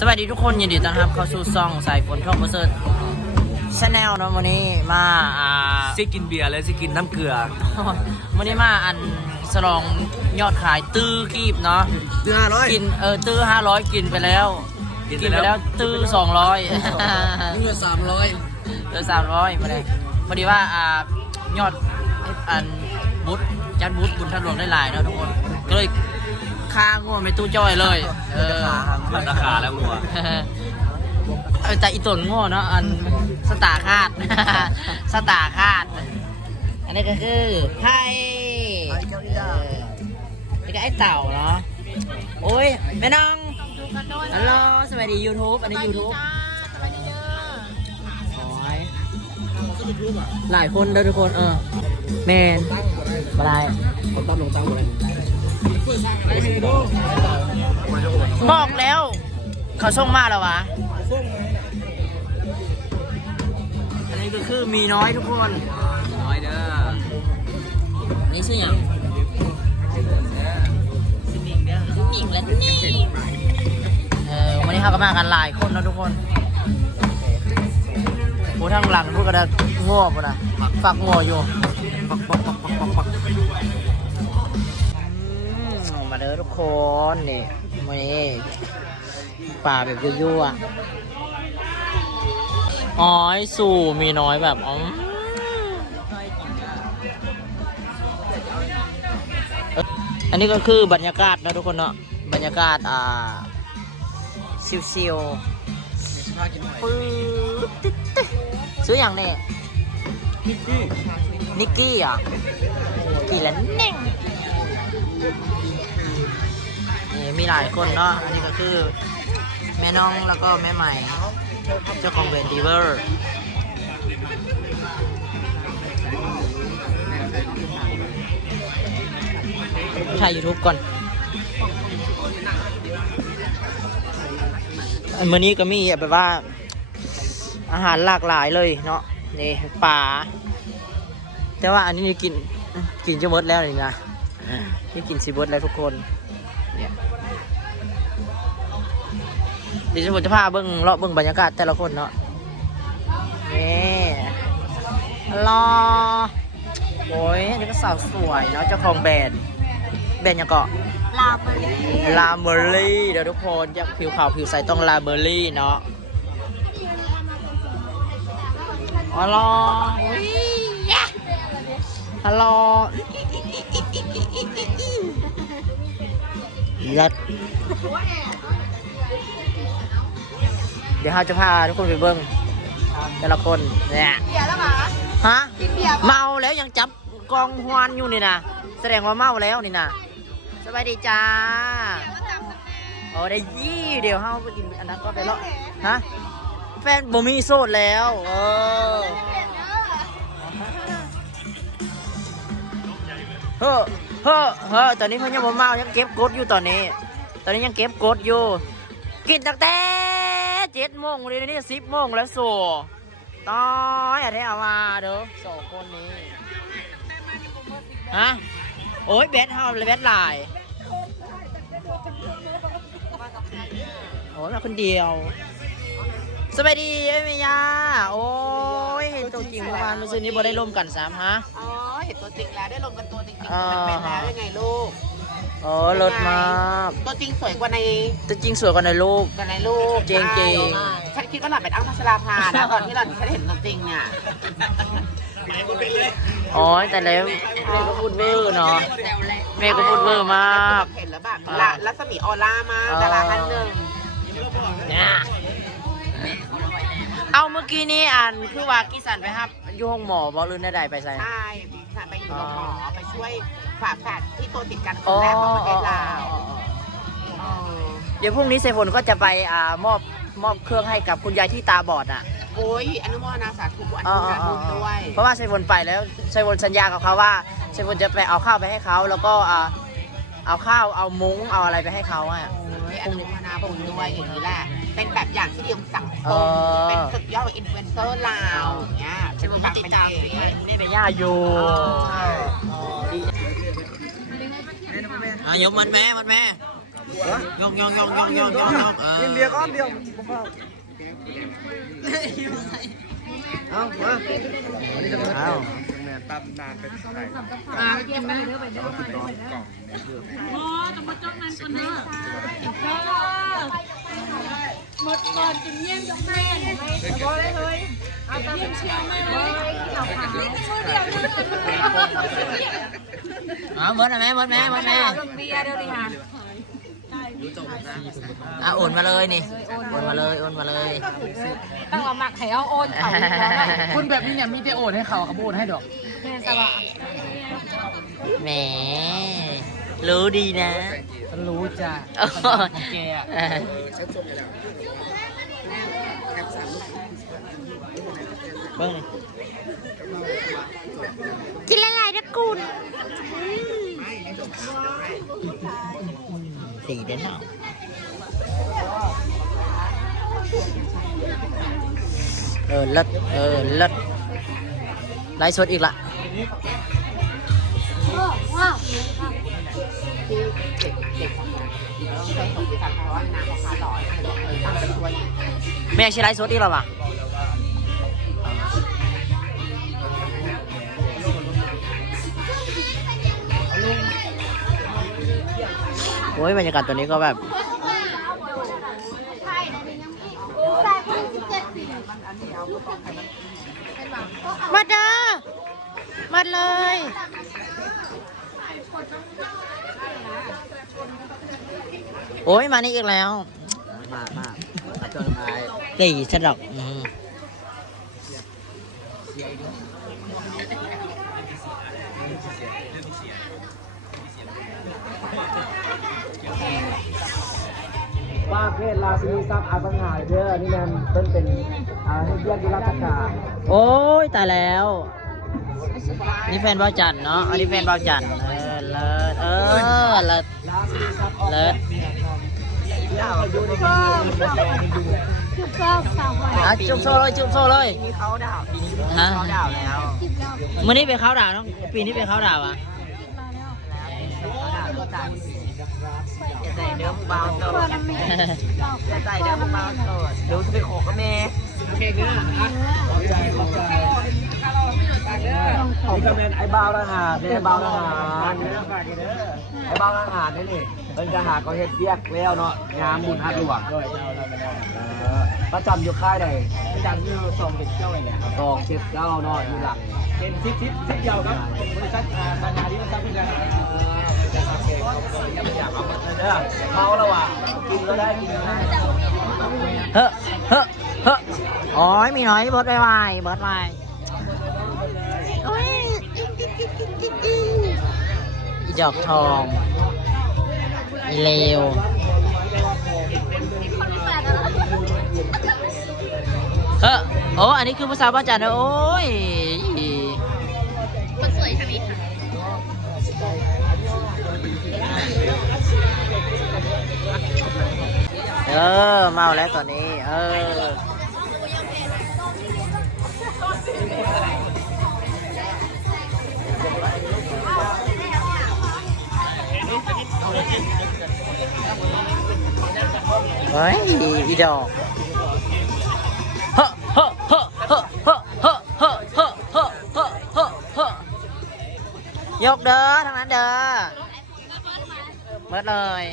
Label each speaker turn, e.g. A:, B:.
A: สวัสดีทุกคนยินดีต้อนรับเข้าสู่ซองสายฝนท่องประเสริฐชาแนลเนาะวันนี้มาอ่า
B: ซิกินเบียร์และซิกินน้ำเกลือ
A: วันนี้มาอันสลองยอดขายตื้อกีบเนาะ
B: เนื้อร้อย
A: กินเออตื้อห้าร้อยกินไปแล้ว
B: กิน
A: กิ
B: ไป
A: นไป
B: แล้
A: แล้ววตื้อสองร้อย
B: เนื้อสามร้อย
A: เหลือสามร้อยมาเลยพอดีว่าอ่ายอดอันบุตรจัดบุตรบุญทันหลวงได้หลายเนาะทุกคนก็เลย ค้างงวไม่ตู้จ้อยเลย เออ
B: ลดราคาแล้วรัว
A: เออแต่อีตนโง่เนาะอันสตาร์คาดสตาร์คาด อันนี้ก็คือไพ่เออนี่ก็ไอ้เต่าเนาะโอ้ยแม่น้องฮัลโหลสวัสดียูทูบอันนี้ยูทูบโอ้ยหลายคนเด้อทุกคนเออแมนมาได้
B: ผมตั้งลงตั้งหมดเลย
A: บอกแล้ว เขาส่งมาแล้ววะ อันนี้ก็คือมีน้อยทุกคน
B: น้อยเด้อ
A: อันนี้ชื่ออย่างหญิงและนี่ เออวันนี้เขาก็มากันหลายคนนะทุกคนโอ้ทางหลังพวกกระดาง่วงปะนะฝักง่วอยู่ปักปักปักปักปักปักอื มมาเด้อทุกคนนี่วันนี้ป่าแบบยั่วๆอ๋อยสู่มีน้อยแบบอ๋ออันนี้ก็คือบรรยากาศนะทุกคนเนาะบรรยากาศอ่าซิวๆปื๊ดตึ๊ดตึ๊ดซื้ออย่างเนี่ย
B: นิกกี้
A: นิกกี้อะกี่ละเน่งนี่ มีหลายคนเนาะ อันนี้ก็คือแม่น้องแล้วก็แม่ใหม่ เจ้าของแบรนดีเวอร์ถ่ายยูทูบก่อน อันมื้อนี้ก็มีแบบว่า อาหารหลากหลายเลยเนาะ นี่ป่าแต่ว่าอันนี้นี่กิน กินจะหมดแล้วนี่นะนี่กินซีบดแล้วทุกคน เนี่ย เดี๋ยวผมจะพาเบิ้งเลาะเบิ้งบรรยากาศแต่ละคนเนาะนี่รอโอ้ยอันนี่ก็สาวสวยเนาะเจ้าของแบรนด์แบรนด์ยังเกาะ
C: ลาเบอรี่
A: ลาเมอรี่เดี๋ยวทุกคนอยากผิวขาวผิวใสต้องลาเมอรี่เนาะฮัลโหลฮัลโหลยัด เดี๋ยวเราจะพาทุกคนไปเบิ้งแต่ละคนเนี่ย
C: เบียร์แล้วหมา
A: ฮะ
C: กินเบียร์
A: เมาแล้วยังจับกองฮวนอยู่นี่นะแสดงว่าเมาแล้วนี่นะสบายดีจ้าโอ้ได้ยี่เดี๋ยวเฮาไปกินอันนั้นก็ไปแล้วฮะแฟนบ่มีโสดแล้วเออเฮ้อเฮ้อเฮ้อตอนนี้เพิ่นยังบ่เมายังเก็บกดอยู่ตอนนี้ ตอนนี้ยังเก็บกดอยู่ กินตั้งแต่ เจ็ดโมงเลยนี่สิบโมงแล้วโซต้อยอย่าได้เอามาเด้อสองคนนี้ฮะโอ้ยเบสเฮาเลยเบสหลายโอ้ยมาคนเดียวสบายดีเอ้ยเมียาโอ้ยเห็นตัวจริงเมื่อวานเมื่อคืนนี้บ่ได้ร่วมกันสามฮะ
C: อ๋อเห็นตัวจริงแล้วได้ลงกันตัวจริง
A: อ่า
C: ๆมันเป็นแล้วยังไงลูก
A: โอ้รถมาก
C: ตัวจริงสวยกว่าใน
A: ตัวจริงสวยกว่าในรูป
C: กว่าในรูป
A: จริงๆ
C: ใช่ฉันคิดว่าหล่อนเป็นอ้ำพัชราภานะก่อนที่หล่อนฉันเห็นตัวจริงเนี่ย
A: โอ้ยแต่แล้วแม่ก็พูดเวอร์เนาะแม่ก็พูดเวอร์มาก
C: เห็นแล้วแบบละรัศมีออร่ามากดาราท่านหนึ่ง
A: เนี่ยเอาเมื่อกี้นี้อ่านคือว่ากิสันไปครับอยู่ห้องหมอบอกลืนได้ใดไปใส่
C: ใช่ฉันไปอยู่กับหมอไปช่วย ฝาแฝดที่ตัวติดกันค
A: อ๋อน
C: แรกของประเทศลาว
A: อ๋ออ๋อ
C: เออ
A: เดี๋ยวพรุ่งนี้เซฟนก็จะไปอ่ามอบมอบเครื่องให้กับคุณยายที่ตาบอดอะ
C: โอ้ยอนุโมทนาสาธุอนุ
A: อ๋อ
C: โมท
A: อ๋อ
C: นาบุญด้วย
A: เพราะว่าเซฟนไปแล้วเซฟนสัญญากับเขาว่าเซฟนจะไปเอาข้าวไปให้เขาแล้วก็อ่าเอาข้าวเอามุ้งเอาอะไรไปให้เขาอะ
C: โอ้ยอนุโมทนาบุญด้วยอย่างนี้แหละ เป็นแบบอย่างที่ดีของสังค
A: เอ
C: ม
A: อ
C: เป็นสุดยอดของอินฟลูเอนเซอร์ลาวอย่างเงี้ยเป็นแบบเป็นเก๋
A: นี่เป็นย่าอยู่อะยกมันแม่มันแม่ยกยกย กยกยกยกยก
B: กินเบียร์ก้อนเดียวเอามา
A: เอา
B: แม่ตำนานเป็นไข่
D: มากินไหมเด้อไปเด้อไปเด้อโอ้ต้องมาจ้องมันก่อนเด้อหมดก่อนกินเยี่ยมกับแม่บ่ได้เลยเอาตามเยี่ยมเชียวแม่เลยนี่เป็นมือเดียวนะ
A: เอาเบิร์ดไหมเบิร์ดไหมเบิร์ดไหม
D: เรื่องเบียร์เดี๋ยวนี้ค่ะ
A: อะโอนมาเลยนี่โอนมาเลยโอนมาเลย
D: ต้องเอาหมักให้เอาโอนเขา
E: คนแบบนี้เนี่ยมีแต่โอนให้เขาเขาบ่โอนให้ดอก
D: แม่สบะ
A: แหมรู้ดีนะ
E: ฉันรู้จ้ะ
A: โอ้
E: ของแกอะ
A: เออเบิ้งนี่จินละลายนะกุล gì đến nào? Ờ lật ờ lật. Lãi suất ít lại mẹ sẽ lãi suất ít là bà
D: ว
C: ย
A: แม่ใช่ไลฟ์สดอีกแล้วปะโอ้ยบรรยากาศตัวนี้ก็แบบมาเด้อมาเลย โอ้ยมานี่อีกแล้ว
B: มามาตัดจนไม้
A: ตีสะดอกอืม
B: เพศราศีทรัพย์อาสังหาเด้อนี่แม่นเพิ่นเป็นอ่าให้เรียกที่ราชการ
A: โอ้ยตายแล้ว นี่แฟนเบาจันเนาะอันนี้แฟนเบาจันเออเลิศเออเลิศ
B: ราศีทรัพย์ออก
A: เลิศ
B: เจ้าอยู่ในนี้
D: คือเก้าสาววัน
A: อะจุ๊บโซ่เลยจุ๊บโซ่เลย
C: มีเขาดาวปีนี้
A: ฮะ
C: เขาดาวแล้ว
A: มื่อนี้เป็นเขาดาวน์เนาะปีนี้เป็นเขาดาวน์ อะ
C: ใจเนื้อผู้เบาโสดใจเนื้อผู้เบาโสดเดี๋ยวจะไปขอกับแม่
B: ขอบใจขอบใจผมจะเป็นไอ้บ้าวทหารเนี่ยไอ้บ้าวทหารไอ้บ้าวทหารนี่นี่เป็นทหารก็เฮ็ดเรียกแล้วเนาะงามบุญฮัดหลวงประจำอยู่ค่ายใดประจำอยู่สองเจ็ดเก้าเองสองเจ็ดเก้าเนาะอยู่หลังเป็นทิศทิศทิศเดียวครับบริษัทบรรณาที่มันทำเป็นกัน เมาแล้วว่ะกินก็ได้กินก็ได้
A: เฮ้อเฮ้อเฮ้อโอ้ยมีน้อยเบิร์ดไวไวเบิร์ดไวโอ้ยอีดอกทองอีเลวเฮ้อโอ้อันนี้คือภาษาบ้านจันทร์นะโอ้ย เออ เมาแล้วตอนนี้ เออ เฮ้ยอีดอกเฮ้อเฮ้อเฮ้อเฮ้อเฮ้อเฮ้อเฮ้อเฮ้อเฮ้อเฮ้อเฮ้อเฮ้อยกเด้อทางนั้นเด้อเบิดเลย